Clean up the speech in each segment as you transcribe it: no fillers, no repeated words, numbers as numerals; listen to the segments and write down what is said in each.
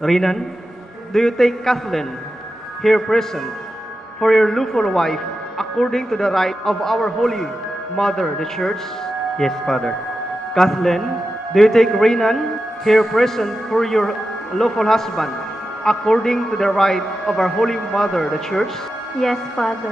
Rinan, do you take Kathleen, here present, for your lawful wife, according to the right of our Holy Mother, the Church? Yes, Father. Kathleen, do you take Rinan, here present, for your lawful husband, according to the right of our Holy Mother, the Church? Yes, Father.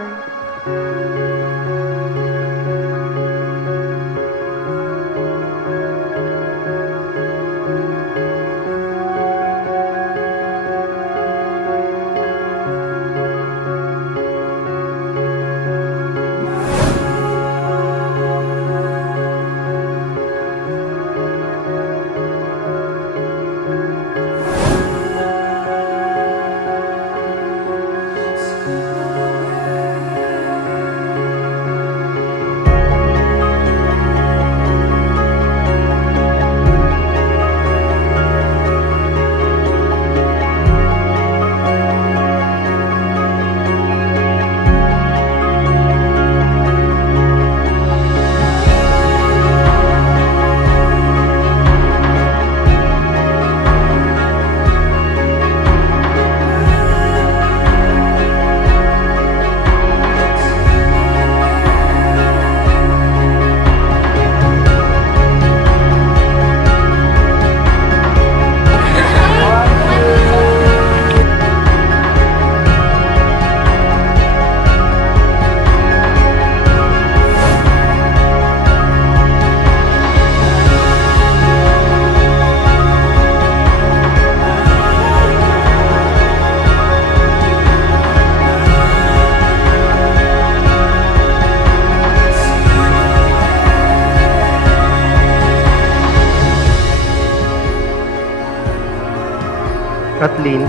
Kathleen,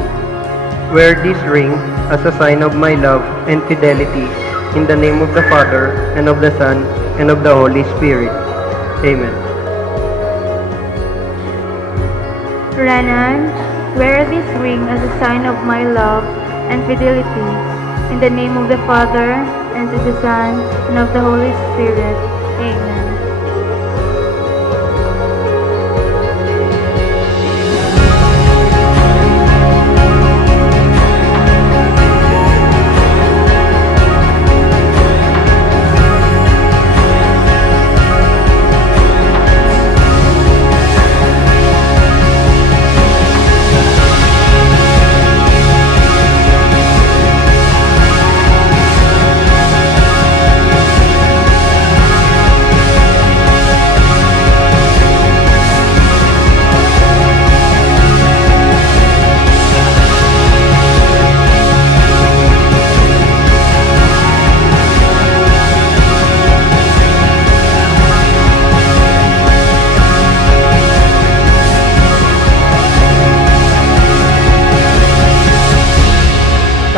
wear this ring as a sign of my love and fidelity in the name of the Father, and of the Son, and of the Holy Spirit. Amen. Renan, wear this ring as a sign of my love and fidelity in the name of the Father, and of the Son, and of the Holy Spirit. Amen.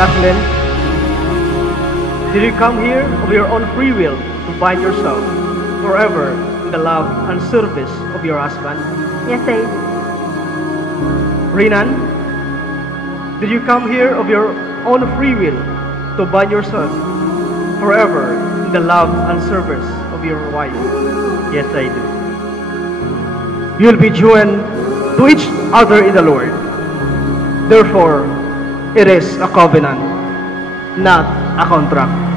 Kathleen, did you come here of your own free will to bind yourself forever in the love and service of your husband? Yes, I do. Rinan, did you come here of your own free will to bind yourself forever in the love and service of your wife? Yes, I do. You'll be joined to each other in the Lord. Therefore, it is a covenant, not a contract.